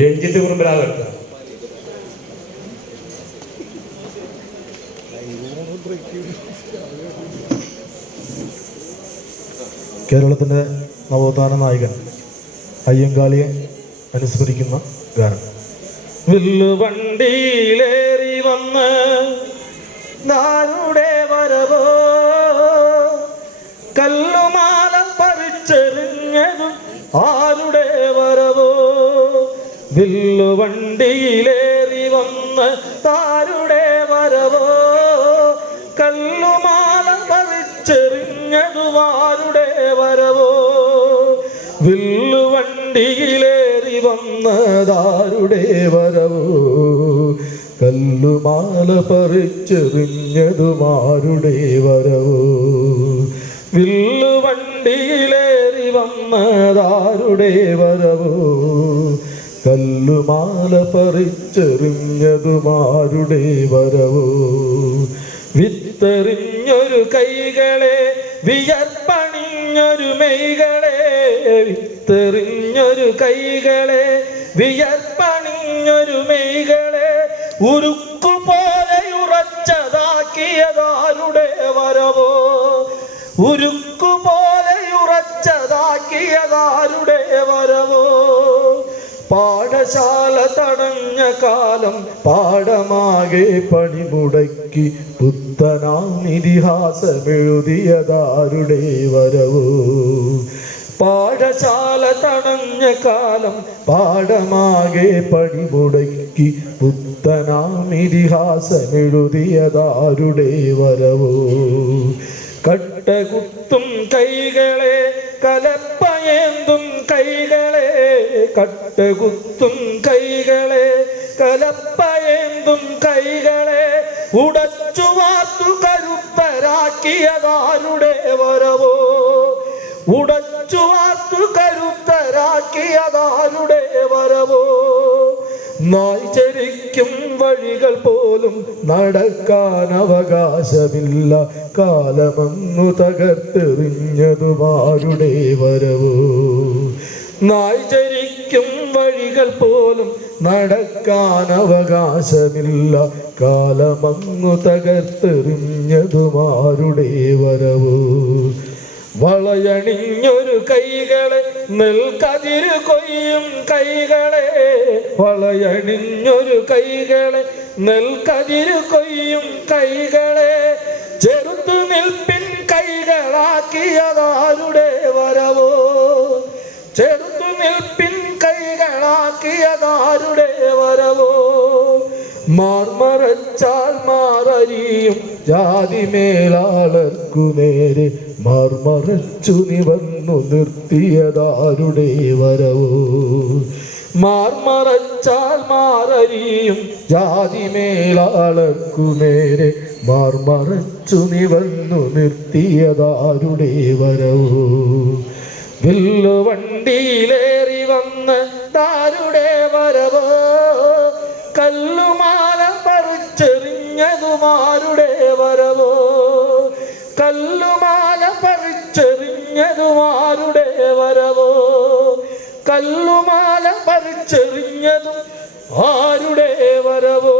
രഞ്ജിത്ത് കുറുമ്പലാകട്ടെ. കേരളത്തിൻ്റെ നവോത്ഥാന നായകൻ അയ്യങ്കാളിയെ അനുസ്മരിക്കുന്ന ഗാനം. വില്ലുവണ്ടിയിലേറി വന്ന് നാരുടെ വരവോ, കല്ലുമാല പറിച്ചെറിഞ്ഞതും ആരുടെ വരവോ. വില്ലുവണ്ടിയിലേറി വന്ന് താരുടെ വരവോ, കല്ലുമാല പറിച്ചെറിഞ്ഞതും ആരുടെ വരവോ. വില്ലുവണ്ടിയിലേറി വന്നതാരുടെ വരവോ, കല്ലുമാല പറിച്ചെറിഞ്ഞതുമാരുടെ വരവോ. വില്ലുവണ്ടിയിലേറി വന്നതാരുടെ വരവോ, കല്ലുമാല പറിച്ചെറിഞ്ഞതുമാരുടെ വരവോ. വിത്തെറിഞ്ഞൊരു കൈകളെ, വിയർപ്പണിഞ്ഞൊരു മെയ്കളെ, വിത്തെറിഞ്ഞൊരു കൈകളെ, വിയർപ്പണിഞ്ഞൊരു മെയ്കളെ, ഉരുക്കുപോലെ ഉറച്ചതാക്കിയതാരുടെ വരവോ. ഉരുക്കുപോലെ ഉറച്ചതാക്കിയതാരുടെ വരവോ. പാഠശാല തടഞ്ഞ കാലം പാഠമാകെ പണിമുടക്കി പുത്തനാം ഇതിഹാസമെഴുതിയതാരുടെ വരവോ. പാഠശാല തടഞ്ഞ കാലം പാഠമാകെ പണിമുടക്കി പുത്തനാം ഇതിഹാസമെഴുതിയതാരുടെ വരവോ. കട്ടകുത്തും കൈകളെ, കലപ്പയേന്തും കൈകളെ, കട്ടകുത്തും കൈകളെ, കലപ്പയേന്തും കൈകളെ, ഉടച്ചു വാർത്തു കരുത്തരാക്കിയതാരുടെ വരവോ. ഉടച്ചു വാർത്തു കരുത്തരാക്കിയതാരുടെ വരവോ. നായ് ചരിക്കും വഴികൾ പോലും നടക്കാൻ അവകാശമില്ല, കാലമങ്ങു തകർത്തെറിഞ്ഞതുമാരുടെ വരവോ. നായ് ചരിക്കും വഴികൾ പോലും നടക്കാൻ അവകാശമില്ല, കാലമങ്ങു തകർത്തെറിഞ്ഞതുമാരുടെ വരവോ. വളയണിഞ്ഞൊരു കൈകളെ, നെൽക്കതിര് കൊയ്യും കൈകളെ, വളയണിഞ്ഞൊരു കൈകളെ, നെൽക്കതിര് കൊയ്യും കൈകളെ, ചെറുത്തു നിൽപ്പിൻ കൈകളാക്കിയതാരുടെ വരവോ. ചെറുത്തു നിൽപ്പിൻ കൈകളാക്കിയതാരുടെ വരവോ. മാർമറച്ചാൽ മാറരിയും ജാതി മേലാളർക്കു നേരെ, മാർമറച്ചു നിവന്നു നിർത്തിയതാരുടെ വരവോ. മാർമറച്ചാൽ മാറരിയും ജാതി മേലാളർക്കു നേരെ, മാർമറച്ചു നിവന്നു നിർത്തിയതാരുടെ വരവോ. വില്ലുവണ്ടിയിലേറി വന്ന് താരുടെ വരവോ, കല്ലുമാല പറിച്ചെറിഞ്ഞതുമാരുടെ വരവോ. കല്ലുമാല പറിച്ചെറിഞ്ഞതുമാരുടെ വരവോ. കല്ലുമാല പറിച്ചെറിഞ്ഞതും ആരുടെ വരവോ.